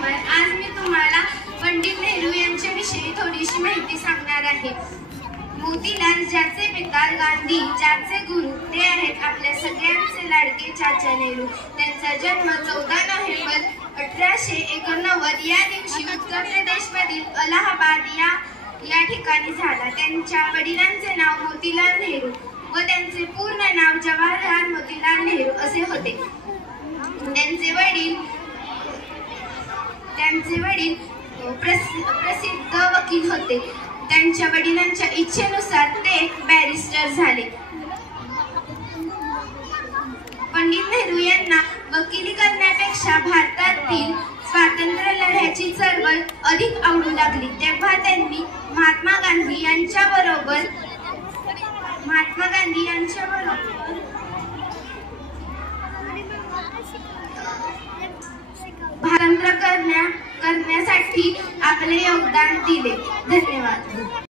चॅनलवर आज मी तुम्हाला पंडित नेहरू यांच्याविषयी थोडीशी माहिती सांगणार आहे। मोतीलाल ज्याचे पिता गांधी, ज्याचे गुरु ते आहेत आपल्या सगळ्यांचे लाडके चाचा नेहरू। त्यांचा जन्म 14 नोव्हेंबर 1889 या दिवशी उत्तर प्रदेशमधील अलाहाबाद या ठिकाणी झाला। त्यांच्या वडिलांचे नाव मोतीलाल नेहरू व त्यांचे पूर्ण नाव जवाहरलाल मोतीलाल नेहरू असे होते। त्यांचे वडील प्रसिद्ध वकील होते। त्यांच्या वडिलांच्या इच्छेनुसार ते बॅरिस्टर झाले। पंडित नेहरू यांना वकिली करण्यापेक्षा भारतातील स्वातंत्र्य लढ्याची चळवळ अधिक आवडू लागली। तेव्हा त्यांनी महात्मा गांधी यांच्याबरोबर स्वातंत्र्य करण्यासाठी आपले योगदान दिले। धन्यवाद।